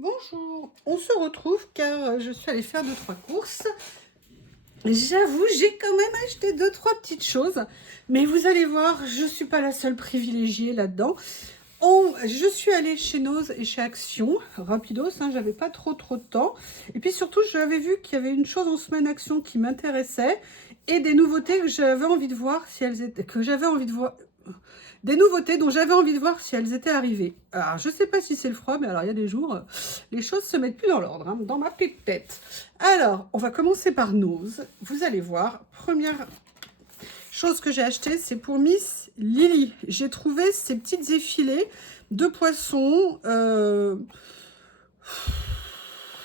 Bonjour, on se retrouve car je suis allée faire 2-3 courses. J'avoue, j'ai quand même acheté 2-3 petites choses, mais vous allez voir, je ne suis pas la seule privilégiée là-dedans. Je suis allée chez Nose et chez Action, rapidos, j'avais pas trop de temps. Et puis surtout, j'avais vu qu'il y avait une chose en semaine Action qui m'intéressait et des nouveautés que j'avais envie de voir si elles étaient, des nouveautés dont j'avais envie de voir si elles étaient arrivées. Alors, je sais pas si c'est le froid, mais alors il y a des jours, les choses se mettent plus dans l'ordre, dans ma petite tête. Alors, on va commencer par Nose. Vous allez voir, première chose que j'ai acheté, c'est pour Miss Lily. J'ai trouvé ces petites effilés de poissons.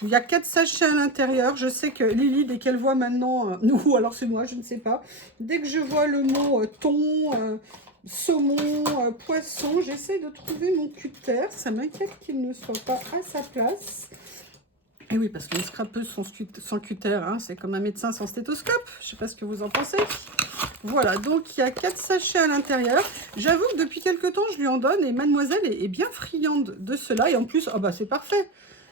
Il y a 4 sachets à l'intérieur. Je sais que Lily, dès qu'elle voit maintenant, ou alors c'est moi, je ne sais pas. Dès que je vois le mot thon, saumon, poisson, j'essaie de trouver mon cutter. Ça m'inquiète qu'il ne soit pas à sa place. Et oui, parce qu'une scrapeuse sans cutter, c'est comme un médecin sans stéthoscope. Je ne sais pas ce que vous en pensez. Voilà, donc il y a 4 sachets à l'intérieur. J'avoue que depuis quelques temps, je lui en donne et mademoiselle est bien friande de cela. Et en plus, oh bah c'est parfait.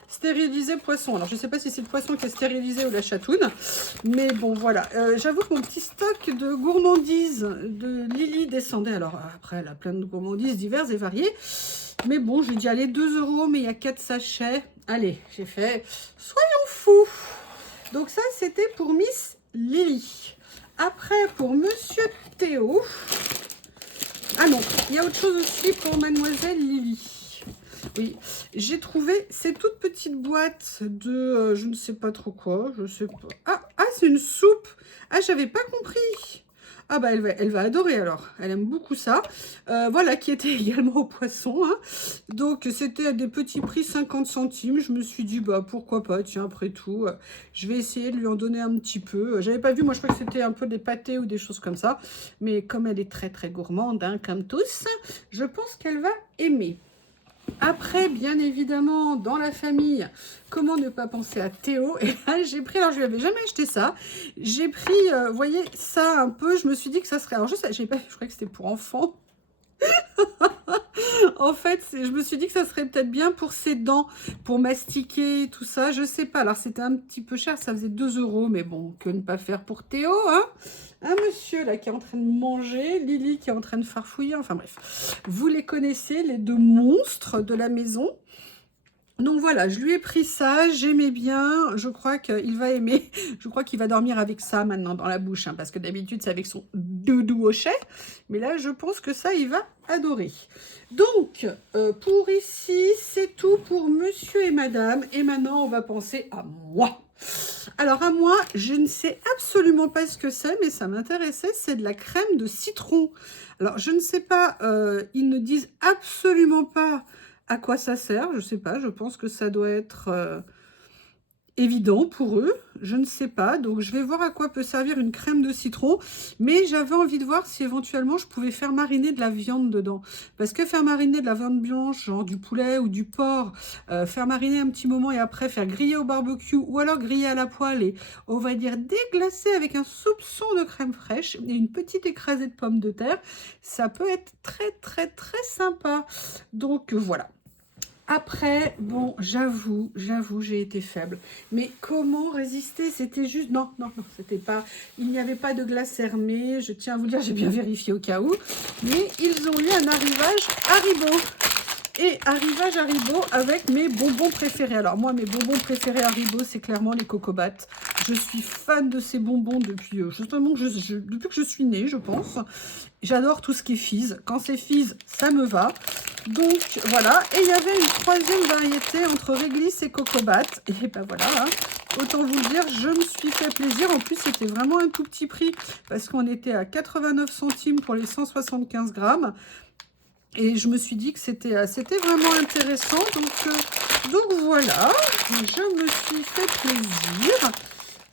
Stérilisé poisson. Alors, je ne sais pas si c'est le poisson qui est stérilisé ou la chatoune. Mais bon, voilà. J'avoue que mon petit stock de gourmandises de Lily descendait. Alors, après, elle a plein de gourmandises diverses et variées. Mais bon, j'ai dit, allez, 2 €, mais il y a 4 sachets. Allez, j'ai fait, soyons fous. Donc ça, c'était pour Miss Lily. Après, pour Monsieur Théo. Ah non, il y a autre chose aussi pour Mademoiselle Lily. Oui, j'ai trouvé ces toutes petites boîtes de je ne sais pas trop quoi, je sais pas. Ah c'est une soupe. Ah, j'avais pas compris. Ah bah elle va adorer alors, elle aime beaucoup ça. Voilà, qui était également au poisson. Donc c'était à des petits prix 50 centimes. Je me suis dit bah pourquoi pas, tiens après tout, je vais essayer de lui en donner un petit peu. J'avais pas vu, moi je crois que c'était un peu des pâtés ou des choses comme ça. Mais comme elle est très gourmande, comme tous, je pense qu'elle va aimer. Après, bien évidemment, dans la famille, comment ne pas penser à Théo? Et là, j'ai pris, alors je lui avais jamais acheté ça, j'ai pris, vous voyez, ça un peu, je me suis dit que ça serait, alors je croyais que c'était pour enfants. En fait, je me suis dit que ça serait peut-être bien pour ses dents, pour mastiquer, tout ça, je sais pas. Alors, c'était un petit peu cher, ça faisait 2 €, mais bon, que ne pas faire pour Théo, Un monsieur, là, qui est en train de manger, Lily qui est en train de farfouiller, enfin bref. Vous les connaissez, les deux monstres de la maison. Donc voilà, je lui ai pris ça, j'aimais bien, je crois qu'il va aimer, je crois qu'il va dormir avec ça maintenant dans la bouche, parce que d'habitude c'est avec son doudou au chai, mais là je pense que ça il va adorer. Donc pour ici c'est tout pour monsieur et madame, et maintenant on va penser à moi. Alors à moi, je ne sais absolument pas ce que c'est, mais ça m'intéressait, c'est de la crème de citron. Alors je ne sais pas, ils ne disent absolument pas à quoi ça sert, je ne sais pas, je pense que ça doit être évident pour eux, je ne sais pas. Donc je vais voir à quoi peut servir une crème de citron, mais j'avais envie de voir si éventuellement je pouvais faire mariner de la viande dedans. Parce que faire mariner de la viande blanche, genre du poulet ou du porc, faire mariner un petit moment et après faire griller au barbecue ou alors griller à la poêle et on va dire déglacer avec un soupçon de crème fraîche et une petite écrasée de pommes de terre, ça peut être très sympa. Donc voilà. Après, bon, j'avoue, j'ai été faible. Mais comment résister? C'était juste... Non, c'était pas... Il n'y avait pas de glace hermée. Je tiens à vous le dire, j'ai bien vérifié au cas où. Mais ils ont eu un arrivage Haribo. Et arrivage Haribo avec mes bonbons préférés. Alors moi, mes bonbons préférés Haribo, c'est clairement les Cocobats. Je suis fan de ces bonbons depuis justement depuis que je suis née, je pense. J'adore tout ce qui est fizz. Quand c'est fizz, ça me va. Donc voilà. Et il y avait une troisième variété entre réglisse et Cocobat. Et ben voilà. Autant vous le dire, je me suis fait plaisir. En plus, c'était vraiment un tout petit prix parce qu'on était à 89 centimes pour les 175 grammes. Et je me suis dit que c'était vraiment intéressant. Donc voilà, je me suis fait plaisir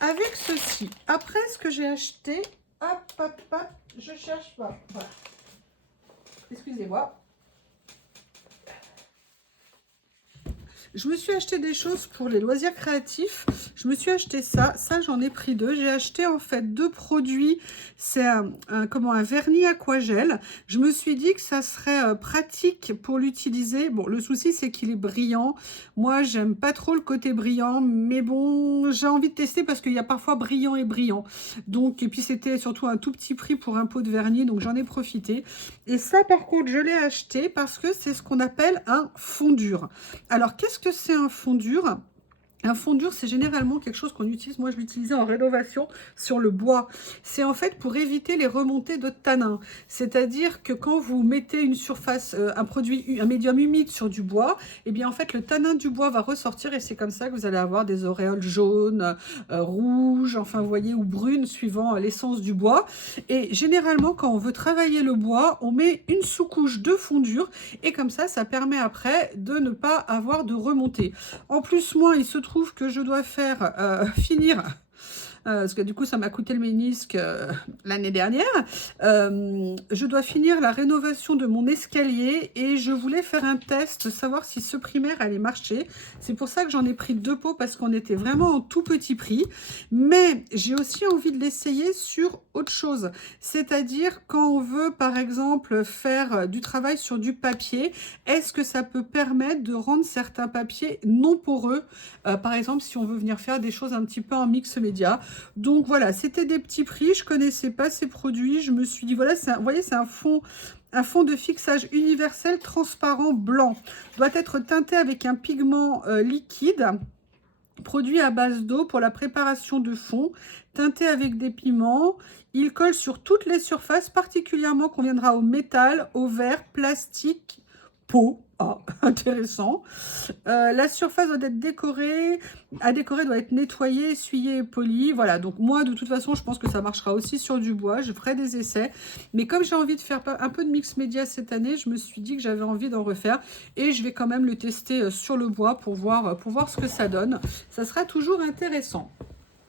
avec ceci. Après, ce que j'ai acheté, hop, je cherche pas. Voilà. Excusez-moi. Je me suis acheté des choses pour les loisirs créatifs. Je me suis acheté ça. Ça, j'en ai pris 2. J'ai acheté en fait 2 produits. C'est un vernis aquagel. Je me suis dit que ça serait pratique pour l'utiliser. Bon, le souci, c'est qu'il est brillant. Moi, j'aime pas trop le côté brillant, mais bon, j'ai envie de tester parce qu'il y a parfois brillant et brillant. Donc, et puis c'était surtout un tout petit prix pour un pot de vernis, donc j'en ai profité. Et ça, par contre, je l'ai acheté parce que c'est ce qu'on appelle un fond dur. Alors, qu'est-ce que c'est un fond dur ? Un fond dur, c'est généralement quelque chose qu'on utilise, moi je l'utilisais en rénovation sur le bois. C'est en fait pour éviter les remontées de tanin. C'est-à-dire que quand vous mettez une surface, un médium humide sur du bois, eh bien en fait le tanin du bois va ressortir et c'est comme ça que vous allez avoir des auréoles jaunes, rouges, enfin vous voyez, ou brunes suivant l'essence du bois. Et généralement quand on veut travailler le bois, on met une sous-couche de fond dur et comme ça permet après de ne pas avoir de remontée. En plus, moi, il se trouve que je dois faire finir parce que du coup ça m'a coûté le ménisque l'année dernière. Je dois finir la rénovation de mon escalier et je voulais faire un test, savoir si ce primaire allait marcher. C'est pour ça que j'en ai pris 2 pots parce qu'on était vraiment en tout petit prix. Mais j'ai aussi envie de l'essayer sur autre chose. C'est-à-dire quand on veut par exemple faire du travail sur du papier, est-ce que ça peut permettre de rendre certains papiers non poreux, par exemple si on veut venir faire des choses un petit peu en mix média. Donc voilà, c'était des petits prix, je connaissais pas ces produits, je me suis dit voilà, vous voyez, c'est un fond de fixage universel transparent blanc. Doit être teinté avec un pigment liquide, produit à base d'eau pour la préparation de fond, teinté avec des pigments. Il colle sur toutes les surfaces, particulièrement conviendra au métal, au verre, plastique, peau. Ah, intéressant. La surface doit être décorée. À décorer doit être nettoyée, essuyée et polie. Voilà, donc moi, de toute façon, je pense que ça marchera aussi sur du bois. Je ferai des essais. Mais comme j'ai envie de faire un peu de mix média cette année, je me suis dit que j'avais envie d'en refaire. Et je vais quand même le tester sur le bois pour voir ce que ça donne. Ça sera toujours intéressant.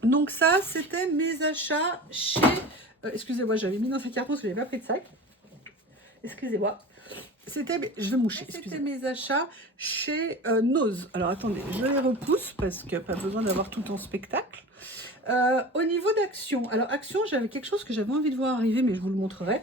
Donc ça, c'était mes achats chez... excusez-moi, j'avais mis dans un carton parce que je n'avais pas pris de sac. Excusez-moi. C'était, je vais moucher, c'était mes achats chez Nose. Alors attendez, je les repousse parce qu'il n'y a pas besoin d'avoir tout en spectacle. Au niveau d'Action, alors Action, j'avais quelque chose que j'avais envie de voir arriver, mais je vous le montrerai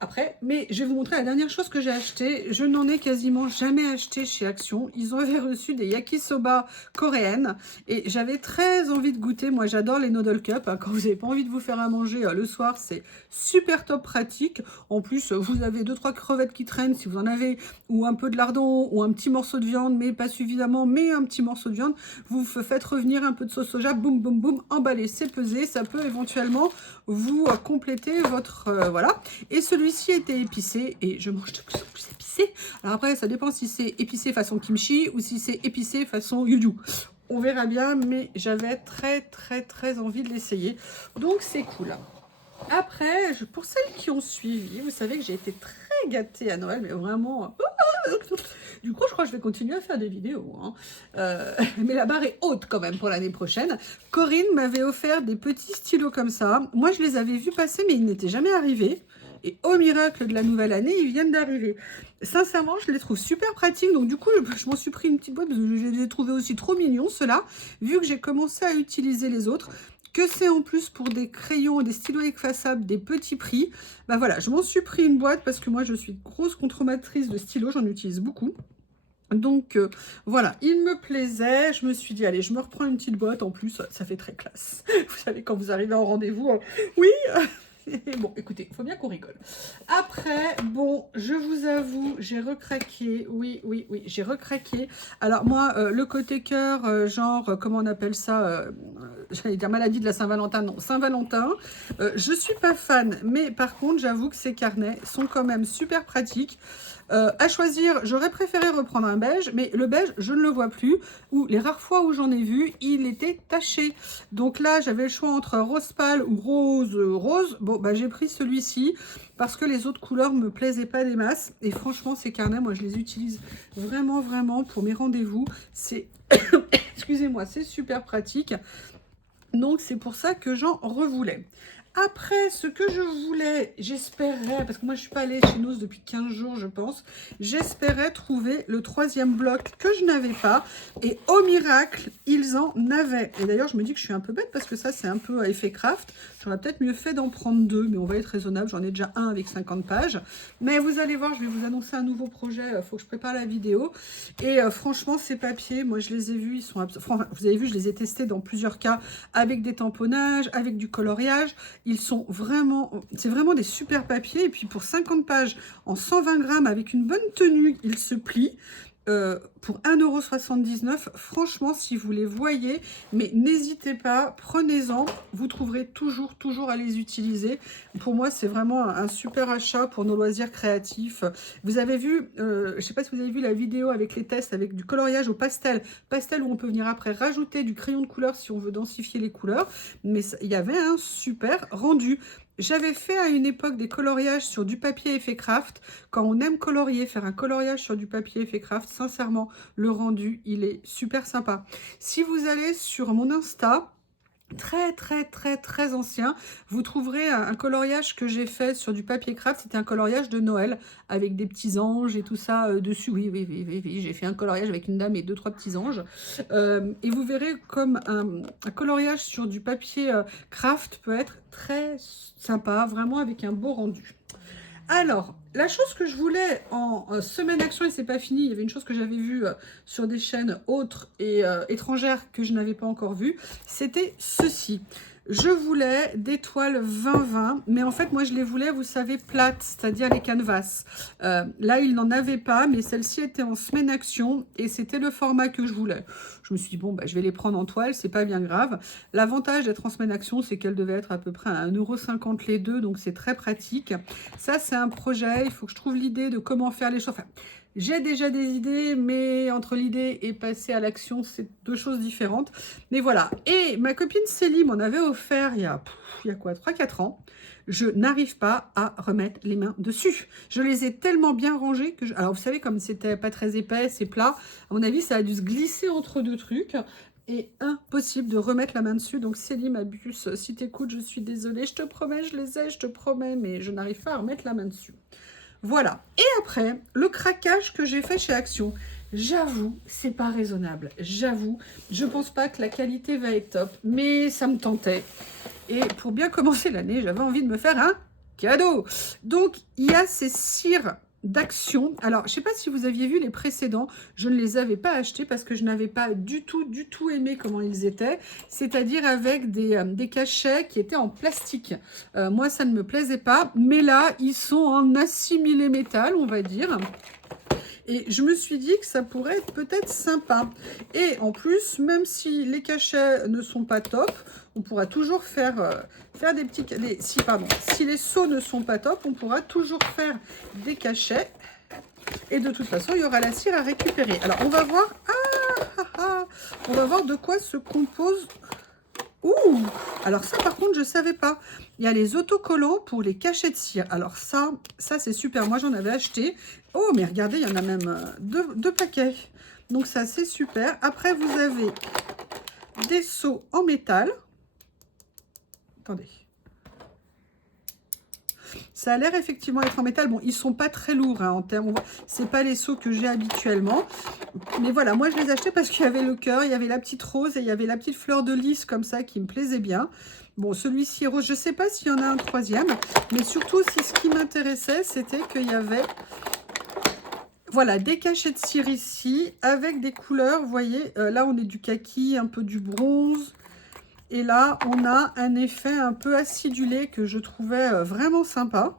après. Mais je vais vous montrer la dernière chose que j'ai acheté. Je n'en ai quasiment jamais acheté chez Action. Ils avaient reçu des yakisoba coréennes et j'avais très envie de goûter. Moi, j'adore les noodle cups. Quand vous n'avez pas envie de vous faire à manger le soir, c'est super top pratique. En plus, vous avez 2-3 crevettes qui traînent si vous en avez, ou un peu de lardon, ou un petit morceau de viande, mais pas suffisamment, mais un petit morceau de viande. Vous faites revenir un peu de sauce soja, boum, boum, boum, emballé. C'est pesé, ça peut éventuellement vous compléter votre voilà. Et celui-ci était épicé et je mange de plus en plus épicé. Alors après, ça dépend si c'est épicé façon kimchi ou si c'est épicé façon yuyu. On verra bien, mais j'avais très envie de l'essayer. Donc c'est cool. Après, pour celles qui ont suivi, vous savez que j'ai été très gâtée à Noël, mais vraiment... Du coup, je crois que je vais continuer à faire des vidéos. Hein. Mais la barre est haute quand même pour l'année prochaine. Corinne m'avait offert des petits stylos comme ça. Moi, je les avais vus passer, mais ils n'étaient jamais arrivés. Et au miracle de la nouvelle année, ils viennent d'arriver. Sincèrement, je les trouve super pratiques. Donc du coup, je m'en suis pris une petite boîte parce que je les ai trouvés aussi trop mignons, ceux-là. Vu que j'ai commencé à utiliser les autres, que c'est en plus pour des crayons et des stylos effaçables, des petits prix. Bah voilà, je m'en suis pris une boîte parce que moi, je suis grosse consommatrice de stylos. J'en utilise beaucoup. Donc voilà, il me plaisait, je me suis dit allez, je me reprends une petite boîte, en plus ça fait très classe. Vous savez, quand vous arrivez en rendez-vous, oui. Bon, écoutez, il faut bien qu'on rigole. Après, bon, je vous avoue, j'ai recraqué, oui, j'ai recraqué. Alors moi, le côté cœur, genre, comment on appelle ça, j'allais dire maladie de la Saint-Valentin, non, Saint-Valentin, je suis pas fan, mais par contre, j'avoue que ces carnets sont quand même super pratiques. À choisir, j'aurais préféré reprendre un beige, mais le beige, je ne le vois plus. Ou les rares fois où j'en ai vu, il était taché. Donc là, j'avais le choix entre rose pâle ou rose. Bon, bah j'ai pris celui-ci parce que les autres couleurs me plaisaient pas des masses. Et franchement, ces carnets, moi, je les utilise vraiment pour mes rendez-vous. C'est, excusez-moi, c'est super pratique. Donc, c'est pour ça que j'en revoulais. Après, ce que je voulais, j'espérais, parce que moi je suis pas allée chez Noz depuis 15 jours je pense, j'espérais trouver le 3e bloc que je n'avais pas, et au miracle, ils en avaient. Et d'ailleurs, je me dis que je suis un peu bête, parce que ça c'est un peu effet craft, j'aurais peut-être mieux fait d'en prendre 2, mais on va être raisonnable, j'en ai déjà un avec 50 pages. Mais vous allez voir, je vais vous annoncer un nouveau projet, il faut que je prépare la vidéo. Et franchement, ces papiers, moi je les ai vus, ils sont enfin, vous avez vu, je les ai testés dans plusieurs cas, avec des tamponnages, avec du coloriage. Ils sont vraiment, c'est vraiment des super papiers. Et puis pour 50 pages en 120 grammes avec une bonne tenue, ils se plient. Pour 1,79 €, franchement, si vous les voyez, mais n'hésitez pas, prenez-en, vous trouverez toujours à les utiliser. Pour moi, c'est vraiment un super achat pour nos loisirs créatifs. Vous avez vu, je ne sais pas si vous avez vu la vidéo avec les tests, avec du coloriage au pastel où on peut venir après rajouter du crayon de couleur si on veut densifier les couleurs, mais il y avait un super rendu. J'avais fait à une époque des coloriages sur du papier effet craft. Quand on aime colorier, faire un coloriage sur du papier effet craft, sincèrement, le rendu, il est super sympa. Si vous allez sur mon Insta, très ancien, vous trouverez un coloriage que j'ai fait sur du papier craft. C'était un coloriage de Noël avec des petits anges et tout ça dessus. Oui, j'ai fait un coloriage avec une dame et 2-3 petits anges. Et vous verrez comme un coloriage sur du papier craft peut être très sympa, vraiment avec un beau rendu. Alors, la chose que je voulais en semaine action, et c'est pas fini, il y avait une chose que j'avais vue sur des chaînes autres et étrangères que je n'avais pas encore vues, c'était ceci. Je voulais des toiles 20-20, mais en fait, moi, je les voulais, vous savez, plates, c'est-à-dire les canvas. Là, il n'en avait pas, mais celle-ci était en semaine action et c'était le format que je voulais. Je me suis dit, bon, bah, je vais les prendre en toile, c'est pas bien grave. L'avantage d'être en semaine action, c'est qu'elles devaient être à peu près à 1,50 € les deux, donc c'est très pratique. Ça, c'est un projet, il faut que je trouve l'idée de comment faire les choses. Enfin, j'ai déjà des idées, mais entre l'idée et passer à l'action, c'est deux choses différentes. Mais voilà. Et ma copine Célie m'en avait offert il y a quoi, 3-4 ans. Je n'arrive pas à remettre les mains dessus. Je les ai tellement bien rangés que... Alors, vous savez, comme c'était pas très épais, c'est plat, à mon avis, ça a dû se glisser entre deux trucs. Et impossible de remettre la main dessus. Donc, Célie, ma puce, si t'écoutes, je suis désolée. Je te promets, je les ai, je te promets, mais je n'arrive pas à remettre la main dessus. Voilà. Et après, le craquage que j'ai fait chez Action. J'avoue, c'est pas raisonnable. J'avoue, je pense pas que la qualité va être top, mais ça me tentait. Et pour bien commencer l'année, j'avais envie de me faire un cadeau. Donc, il y a ces cires d'Action. Alors, je sais pas si vous aviez vu les précédents. Je ne les avais pas achetés parce que je n'avais pas du tout aimé comment ils étaient. C'est-à-dire avec des cachets qui étaient en plastique. Moi, ça ne me plaisait pas. Mais là, ils sont en assimilé métal, on va dire. Et je me suis dit que ça pourrait être peut-être sympa. Et en plus, même si les cachets ne sont pas top, on pourra toujours faire des petits... si les seaux ne sont pas top, on pourra toujours faire des cachets. Et de toute façon, il y aura la cire à récupérer. Alors, on va voir... on va voir de quoi se compose... Ouh! Alors ça, par contre, je ne savais pas. Il y a les autocollants pour les cachets de cire. Alors ça c'est super. Moi, j'en avais acheté. Oh, mais regardez, il y en a même deux paquets. Donc ça, c'est super. Après, vous avez des seaux en métal. Attendez. Ça a l'air effectivement être en métal. Bon, ils sont pas très lourds hein, en termes. C'est pas les seaux que j'ai habituellement. Mais voilà, moi je les ai achetés parce qu'il y avait le cœur, il y avait la petite rose et il y avait la petite fleur de lys comme ça qui me plaisait bien. Bon, celui-ci est rose. Je sais pas s'il y en a un troisième. Mais surtout, ce qui m'intéressait, c'était qu'il y avait... Voilà, des cachets de cire ici avec des couleurs. Vous voyez, là on est du kaki, un peu du bronze. Et là, on a un effet un peu acidulé que je trouvais vraiment sympa.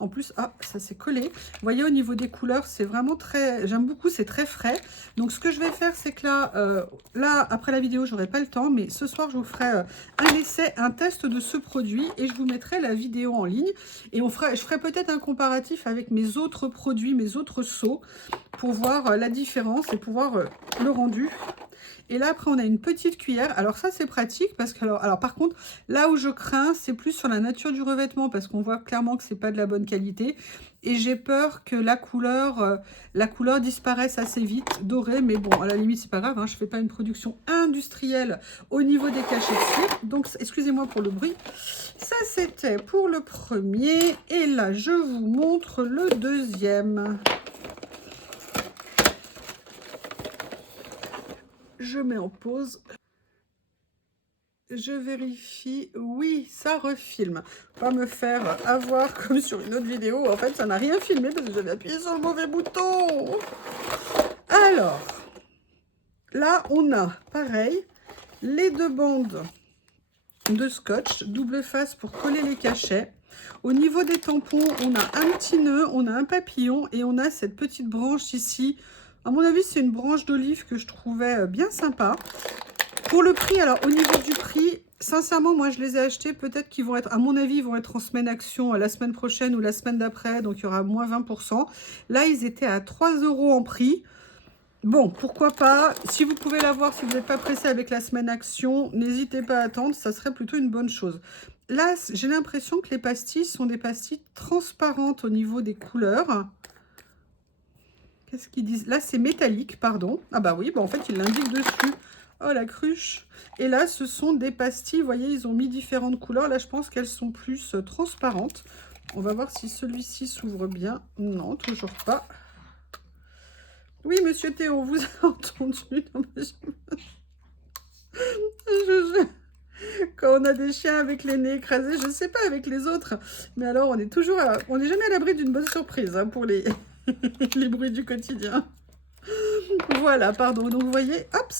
En plus, ça s'est collé. Vous voyez, au niveau des couleurs, c'est vraiment très... J'aime beaucoup, c'est très frais. Donc, ce que je vais faire, c'est que là, après la vidéo, j'aurai pas le temps. Mais ce soir, je vous ferai un essai, un test de ce produit. Et je vous mettrai la vidéo en ligne. Et je ferai peut-être un comparatif avec mes autres produits, mes autres seaux, pour voir la différence et pour voir le rendu. Et là, après, on a une petite cuillère. Alors ça, c'est pratique parce que, alors par contre, là où je crains, c'est plus sur la nature du revêtement parce qu'on voit clairement que c'est pas de la bonne qualité. Et j'ai peur que la couleur disparaisse assez vite, dorée. Mais bon, à la limite, c'est pas grave, hein, je fais pas une production industrielle au niveau des cachets de cire. Donc, excusez-moi pour le bruit. Ça, c'était pour le premier. Et là, je vous montre le deuxième. Je mets en pause. Je vérifie. Oui, ça refilme. Pas me faire avoir comme sur une autre vidéo. En fait, ça n'a rien filmé parce que j'avais appuyé sur le mauvais bouton. Alors, là, on a, pareil, les deux bandes de scotch, double face pour coller les cachets. Au niveau des tampons, on a un petit nœud, on a un papillon et on a cette petite branche ici. À mon avis, c'est une branche d'olive que je trouvais bien sympa. Pour le prix, alors au niveau du prix, sincèrement, moi je les ai achetés, peut-être qu'ils vont être, à mon avis, ils vont être en semaine action la semaine prochaine ou la semaine d'après, donc il y aura moins 20%. Là, ils étaient à 3 € en prix. Bon, pourquoi pas, si vous pouvez l'avoir, si vous n'êtes pas pressé avec la semaine action, n'hésitez pas à attendre, ça serait plutôt une bonne chose. Là, j'ai l'impression que les pastilles sont des pastilles transparentes au niveau des couleurs. Qu'est-ce qu'ils disent? Là, c'est métallique, pardon. Ah bah oui, bah en fait, ils l'indiquent dessus. Oh, la cruche. Et là, ce sont des pastilles, vous voyez, ils ont mis différentes couleurs. Là, je pense qu'elles sont plus transparentes. On va voir si celui-ci s'ouvre bien. Non, toujours pas. Oui, monsieur Théo, vous avez entendu. Non, mais quand on a des chiens avec les nez écrasés, je ne sais pas avec les autres, mais alors on est toujours, on n'est jamais à l'abri d'une bonne surprise hein, pour les, les bruits du quotidien. Voilà, pardon. Donc vous voyez, hop,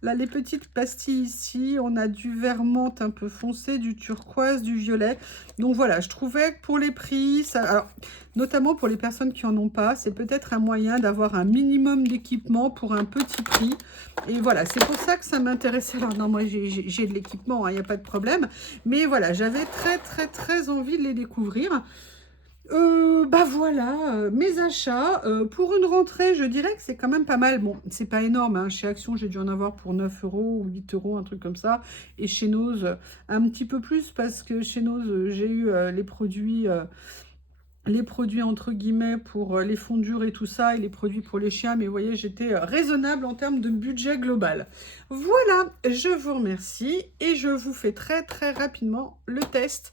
là les petites pastilles ici, on a du vert menthe un peu foncé, du turquoise, du violet. Donc voilà, je trouvais que pour les prix, ça, alors, notamment pour les personnes qui en ont pas, c'est peut-être un moyen d'avoir un minimum d'équipement pour un petit prix. Et voilà, c'est pour ça que ça m'intéressait. Alors non, moi j'ai de l'équipement, il n'y a pas de problème. Mais voilà, j'avais très envie de les découvrir. Bah voilà, mes achats. Pour une rentrée, je dirais que c'est quand même pas mal. Bon, c'est pas énorme, hein. Chez Action, j'ai dû en avoir pour 9 € ou 8 €, un truc comme ça. Et chez Nose, un petit peu plus parce que chez Nose, j'ai eu les produits entre guillemets pour les fondures et tout ça, et les produits pour les chiens. Mais vous voyez, j'étais raisonnable en termes de budget global. Voilà, je vous remercie et je vous fais très rapidement le test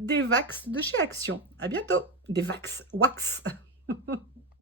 des Vax de chez Action. À bientôt. Des Vax, Wax.